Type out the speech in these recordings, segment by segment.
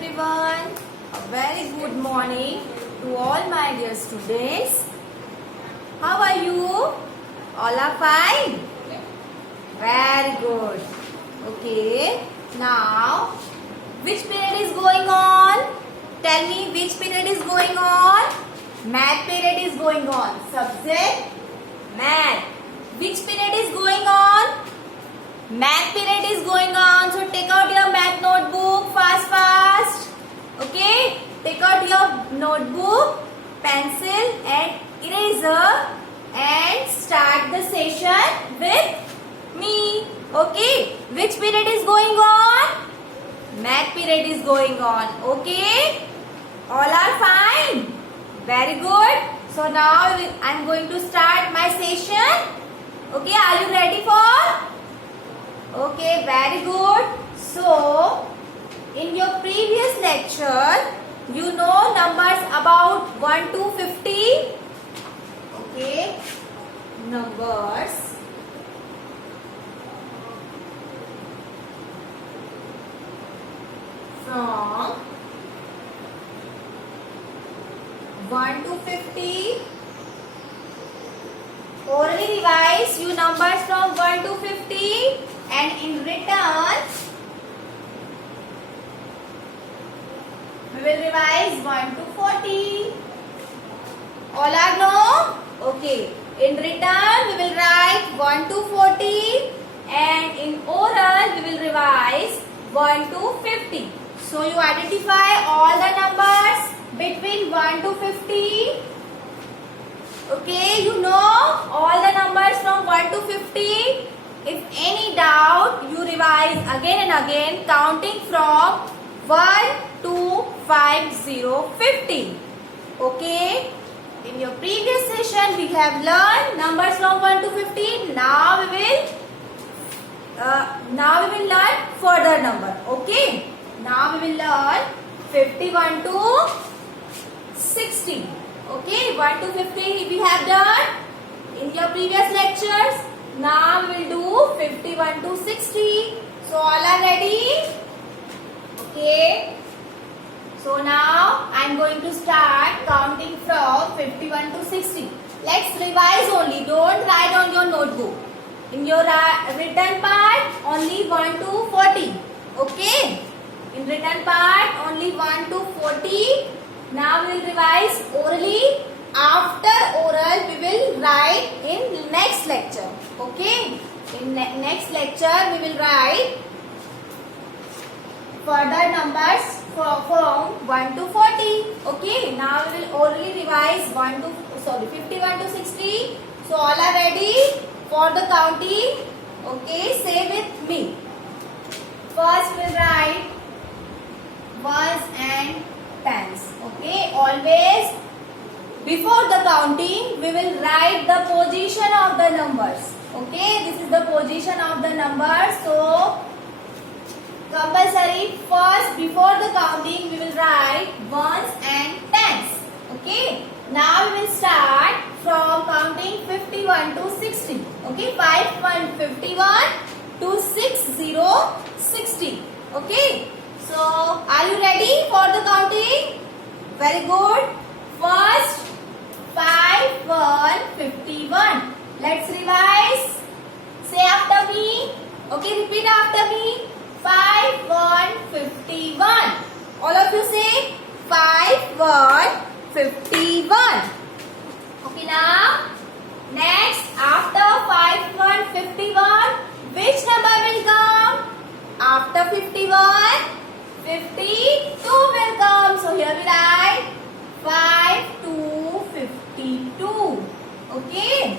everyone. A very good morning to all my dear students. How are you? All are fine? Very good. Okay. Now, which period is going on? Tell me which period is going on? Math period is going on. Subject Math. Which period is going on? Math period is going on. So take out your math notebook fast. Okay. Take out your notebook, pencil and eraser and start the session with me. Okay. Which period is going on? Math period is going on. Okay. All are fine. Very good. So now I am going to start my session. Okay. Are you ready for? Okay, very good. So, in your previous lecture, you know numbers about 1 to 50. Okay, numbers from 1 to 50. Orally revise you numbers from 1 to 50. And in return, we will revise 1 to 40. All are know? Okay. In return, we will write 1 to 40. And in oral, we will revise 1 to 50. So, you identify all the numbers between 1 to 50. Okay. You know all the numbers from 1 to 50. If any doubt, you revise again and again, counting from 1 to 50. Okay. In your previous session, we have learned numbers from 1 to 50. Now we will learn further number. Okay. Now we will learn 51 to 60. Okay. 1 to 50 we have done in your previous lectures. Now we will do 51 to 60. So all are ready? Okay. So now I am going to start counting from 51 to 60. Let's revise only. Don't write on your notebook. In your written part, only 1 to 40. Okay. In written part, only 1 to 40. Now we will revise orally. After oral, we will write in next lecture. Okay. In next lecture, we will write further numbers from 1 to 40. Okay. Now we will orally revise 51 to 60. So all are ready for the counting. Okay. Say with me. First we will write ones and tens. Okay. Always before the counting, we will write the position of the numbers. Okay, this is the position of the numbers. So, compulsory first before the counting, we will write ones and tens. Okay, now we will start from counting 51 to 60. Okay, 51 to 60. Okay, so are you ready for the counting? Very good. First, 51. Let's revise. Say after me. Okay, repeat after me. 51. All of you say 51. Okay, now next after 51, which number will come? After 51, 52 will come. So here we write 5 to 52. Okay.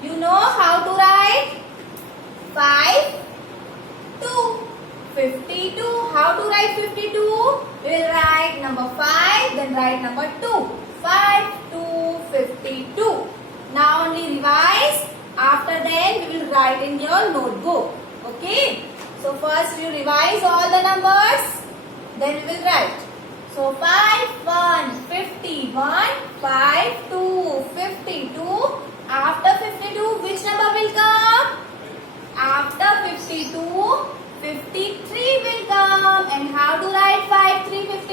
You know how to write 5 to 52. How to write 52? We will write number 5, then write number 2. 5 to 52. Now only revise. After that, we will write in your notebook. Okay. So first you revise all the numbers. Then we will write. So 51, 51, 5 to 52. After 52, which number will come? After 52, 53 will come. And how to write 5, 3, 53?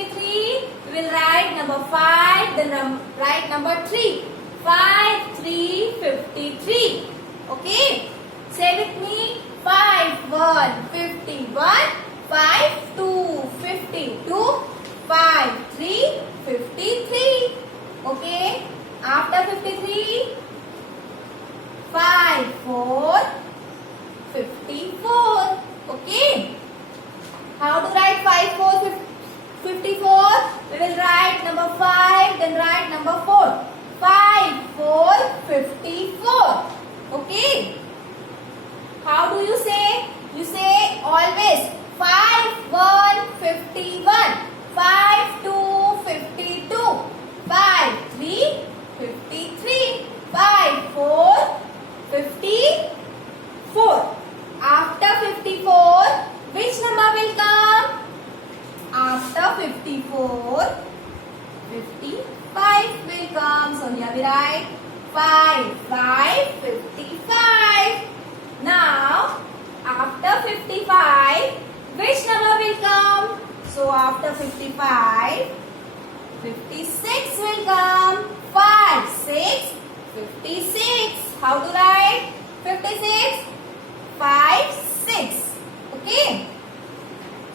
then write number 3. 5, 3, 53. Okay. Say with me. 5, 1, 51. 5, 2, 52. 5, 3, 53. Okay. After 53. 5, 4, 54. Okay. How to write 5, 4, 54? We will write number 5, then write number 4. 5, 4, 54. Okay. How do you say? You say always 5, 1, 51. 5, 2, 52. 5, 3, 53. 5, 4, 54. After 54, which number will come? After 54, 55 will come. So here we write 5, 5, 55. Now, after 55, which number will come? So after 55, 56 will come. 5, 6, 56. How to write 56? 5, 6. Okay.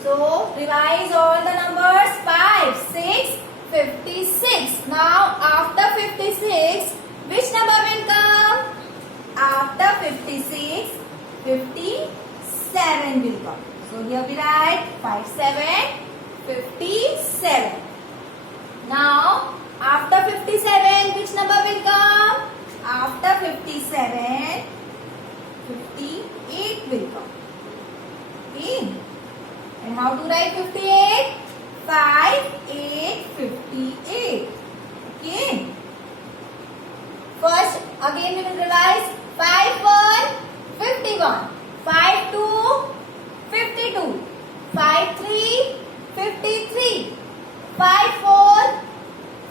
So revise all the numbers. 5, 6, 56. Now after 56, which number will come? After 56, 57 will come. So here we write 5, 7, 57. Now after 57, which number will come? After 57, 58 will come. Okay. And how to write 58? 5, 8, 58. Okay. First, again we will revise. 5, 1, 51. 5, 2, 52. 5, 3, 53. 5, 4,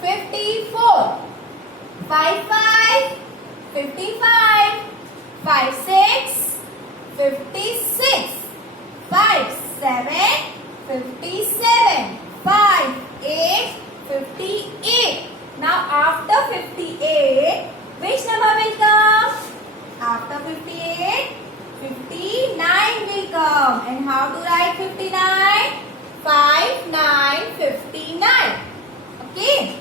54. 5, 5, 55. 5, 6, 56. 5, 7, 57. 5, 8, 58. Now after 58, which number will come? After 58, 59 will come. And how to write 59? 5, 9, 59. Okay.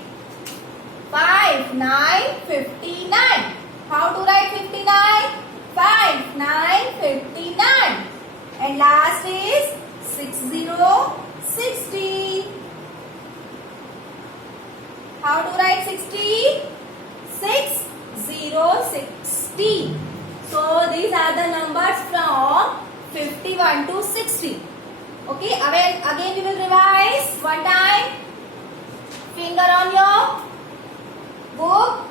5, 9, 59. How to write 59? 5, 9, 59. And last is 60, 60. How to write 60? 6, 0, 60. So these are the numbers from 51 to 60. Okay, again we will revise one time. Finger on your book.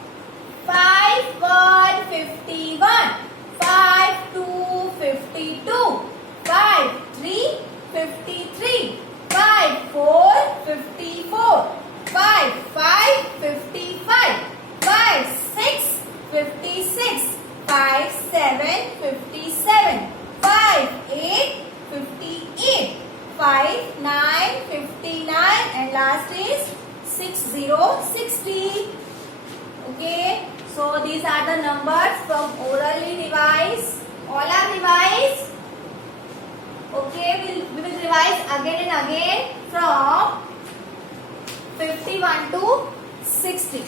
5, 1, 51. 5, 2, 52. 5, 3, 53. 5, 4, 54. 5, 5, 55. 5, 6, 56. 5, 7, 57. 5, 8, 58. 5, 9, 59. And last is 60, 60. Okay. So these are the numbers from orally revise. All are revised. Okay. We will revise again and again from 51 to 60.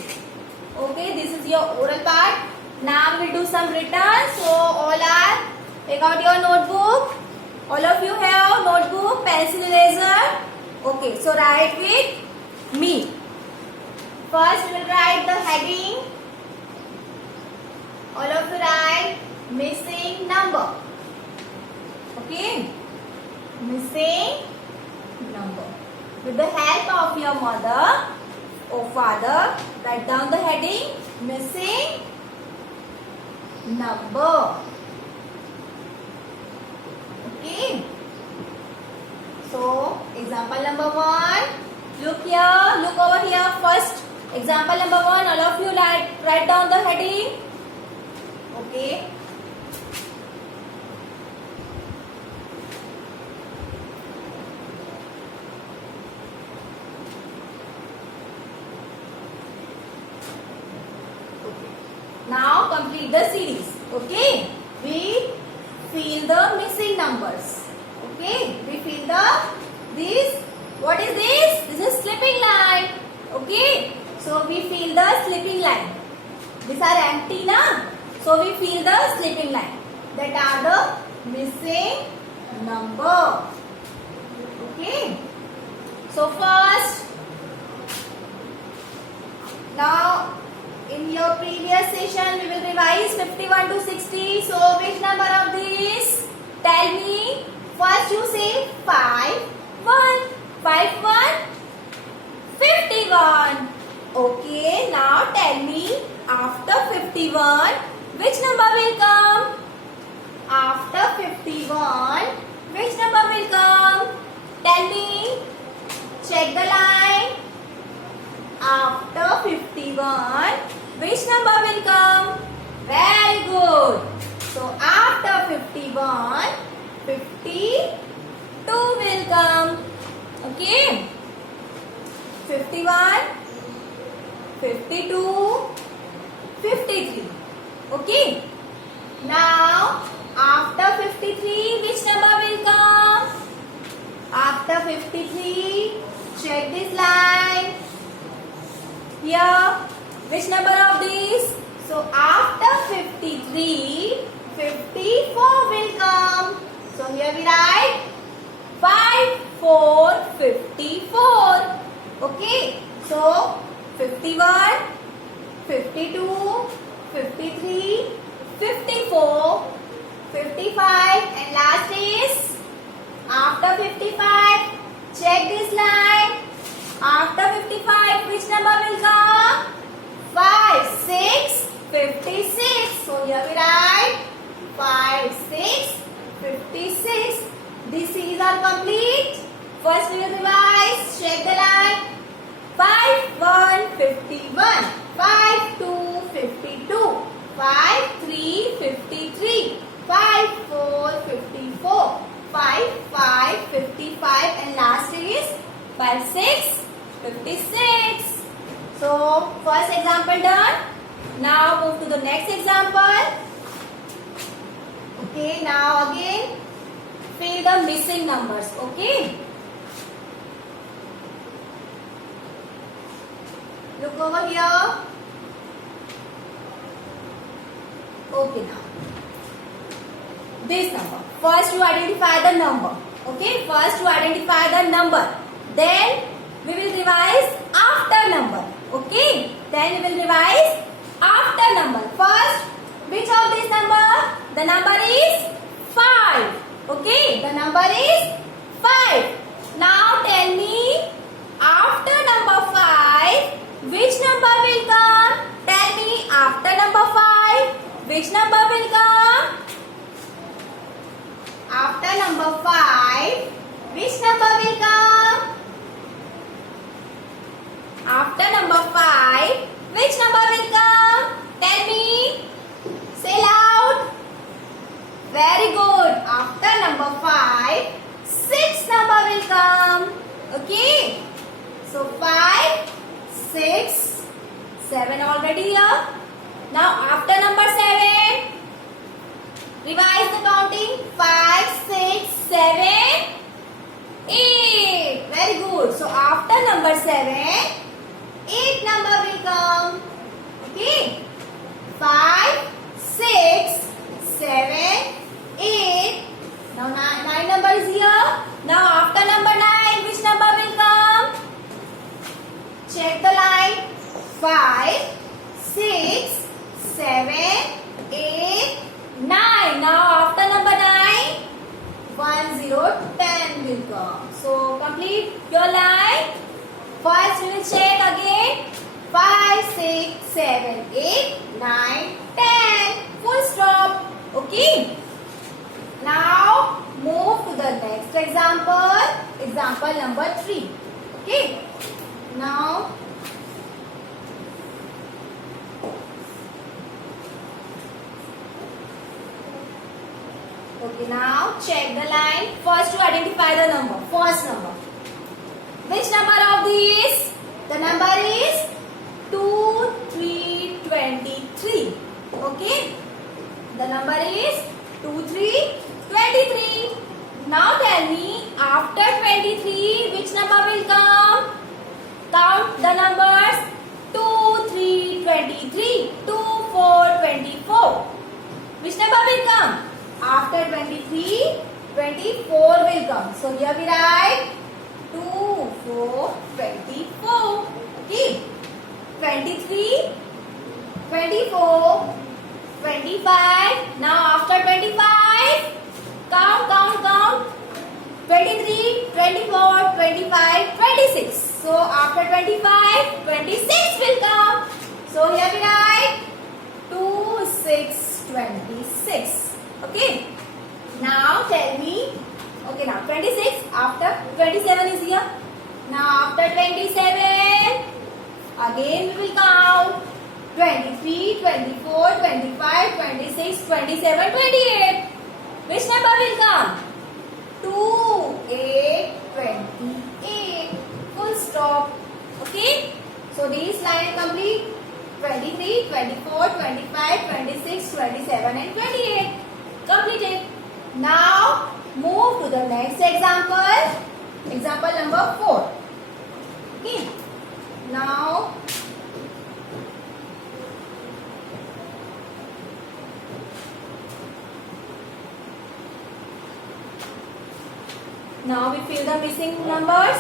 Okay. This is your oral part. Now we will do some written. So all are, take out your notebook. All of you have notebook, pencil, eraser. Okay. So write with me. First we will write the heading. All of you write missing number. Okay. Missing number. With the help of your mother or father, write down the heading missing number. Okay. So example number 1. Look here. Look over here. First example number 1. All of you write down the heading. Okay. complete the series. Okay, we fill the missing numbers. Okay, we fill the this. What is this? This is slipping line. Okay, so we fill the slipping line. These are empty, na? So we fill the slipping line. That are the missing number. Okay. So first, now in your previous session we will revise 51 to 60. So which number of these? Tell me. First you say 5, 1. 5, 1, 51. Okay, now tell me, after 51, which number will come? After 51, which number will come? Tell me. Check the line. After 51, which number will come? Very good. So after 51, 52 will come. Okay. 51, 52, 53. Okay. Now, after 53, which number will come? After 53, check this line. Here, which number of these? So, after 53, 54 will come. So, here we write 5, 4, 54. Okay. So, 51, 52, 53, 54, 55 and last is after 55. Check this line. After 55, which number will come? 5, 6, 56. So here we write 5, 6, 56. This series are complete. First we will revise. Check the line. 5, 1, 51. 5, 2, 52. 5, 3, 53. 5, 4, 54. 5, 5, 55 and last is 5, 6, 56. So, first example done. Now move to the next example. Okay, now again fill the missing numbers. Okay. Look over here. Okay, now this number. First you identify the number. Okay, first you identify the number. Then we will revise after number. Okay, then we will revise after number. First, which of this number? The number is 5. Okay, the number is 5. Now tell me, after number 5, which number will come? Tell me, after number 5, which number will come? After number 5, which number will come? After number 5, which number will come? Tell me. Say loud. Very good. After number 5, 6 number will come. Okay. So 5, 6, 7 already here. Now after number 7, revise the counting. 5, 6, 7, 8. Very good. So after number 7, 8 number will come. Okay. 5, 6, 7, 8. Now 9 number is here. Now after number 9, which number will come? Check the line. 5, 6, 7, 8, 9. Now after number 9, 1, 0, 10 will come. So complete your line. First we will check again. 5, 6, 7, 8, 9, 10. Full stop. Okay. Now move to the next example. Example number 3. Okay. Now check the line. First you identify the number. First number. Which number of these? The number is 2, 3, 23. Okay. Okay. The number is 2, 3, 23. Now tell me, after 23, which number will come? Count the numbers. 2, 3, 23. 2, 4, 24. Which number will come? After 23, 24 will come. So here we write 2, 4, 24. Okay. 23, 24, 25. Now after 25, count. 23, 24, 25, 26. So after 25, 26 will come. So here we write 2, 6, 26. Okay. Now tell me. Okay, now 26. After 27 is here. Now after 27, again we will count. 23, 24, 25, 26, 27, 28. Which number will come? 2, 8, 28. Full stop. Okay. So these lines complete. 23, 24, 25, 26, 27 and 28. Completed. Now move to the next example. Example number 4. Okay. Now we fill the missing numbers.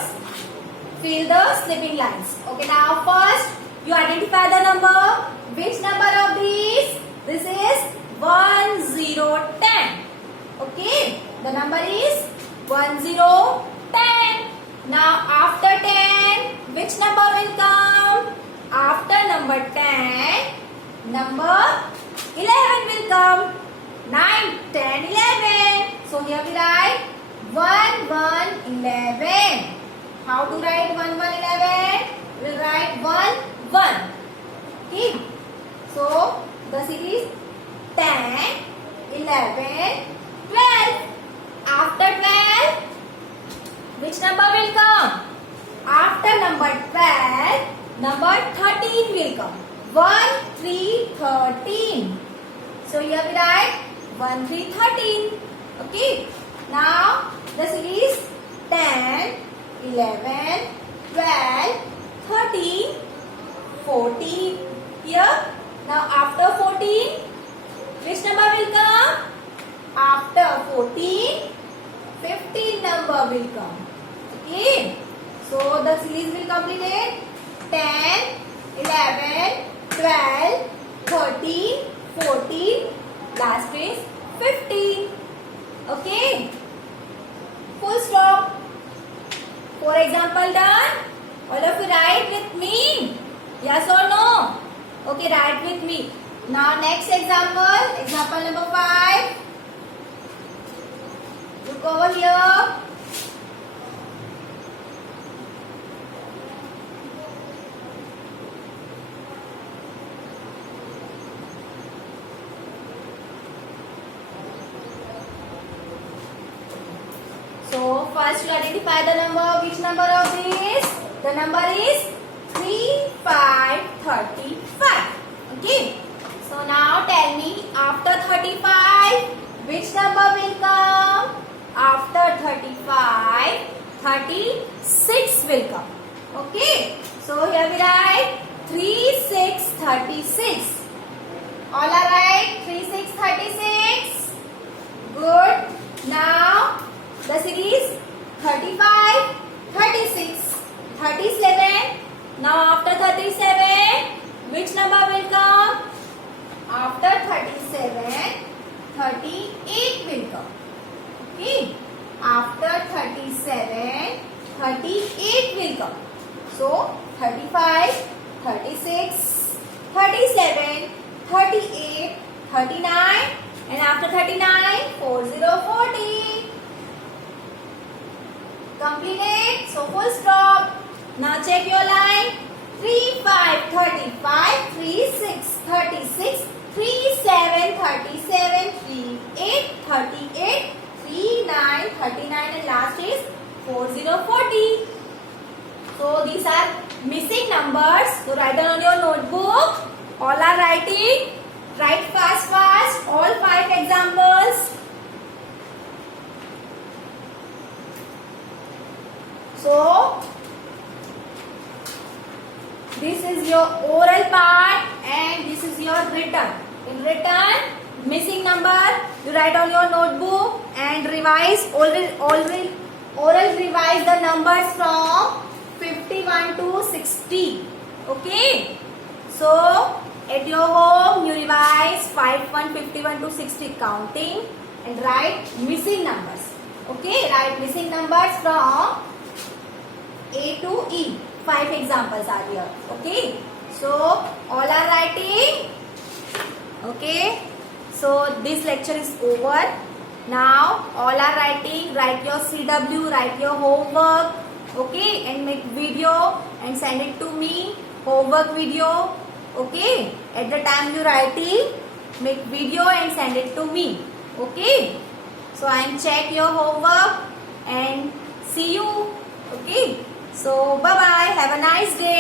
Fill the slipping lines. Okay, now first you identify the number. Which number of these? This is 1, 0, 10. Okay, the number is 1, 0, 10. Now after 10, which number will come? After number 10, number 11 will come. 9, 10, 11. So here we write 1, 1, 11. How to write 1, 1, 11? We will write 1, 1. Okay. So the series 10, 11, 12. After 12, which number will come? After number 12, number 13 will come. 1, 3, 13. So here we write 1, 3, 13. Okay. Now the series 10, 11, 12, 13, 14. Here. Now after 14, which number will come? After 14, 15 number will come. Okay. So the series will complete it. 10, 11, 12, 13, 14. Last is 15. Okay. Full stop. For example done. All of you write with me. Yes or no? Okay, write with me. Now next example. Example number 5. Look over here. So first you identify the number. Which number of this? The number is 3, 5, 35. Okay. So now tell me, after 35, which number will come? After 35, 36 will come. Okay. So here we write 3, 6, 36. All are right? 3, 6, 36. Good. Now the series 35, 36, 37. Now after 37, which number will come? After 37, 38 will come. Okay. After 37, 38 will come. So 35, 36, 37, 38, 39, and after 39, 40, 40. Completed. So full stop. Now check your line. 3, 5, 35, 3, 6, 36, 3, 7, 37, 3, 8, 38, 3, 9, 39, and last is 40, 40. So these are missing numbers. So write down on your notebook. All are writing write fast all 5 examples. So this is your oral part and this is your written. In written, missing number you write on your notebook and revise oral revise the numbers from 51 to 60. Okay. So at your home you revise 51 to 60 counting and write missing numbers. Okay, write missing numbers from A to E. 5 examples are here. Okay, so all are writing. Okay, so this lecture is over. Now all are writing. Write your CW, write your homework. Okay, and make video and send it to me. Homework video. Okay, at the time you writing, make video and send it to me. Okay, so I am check your homework and see you. Okay, so bye bye. Have a nice day.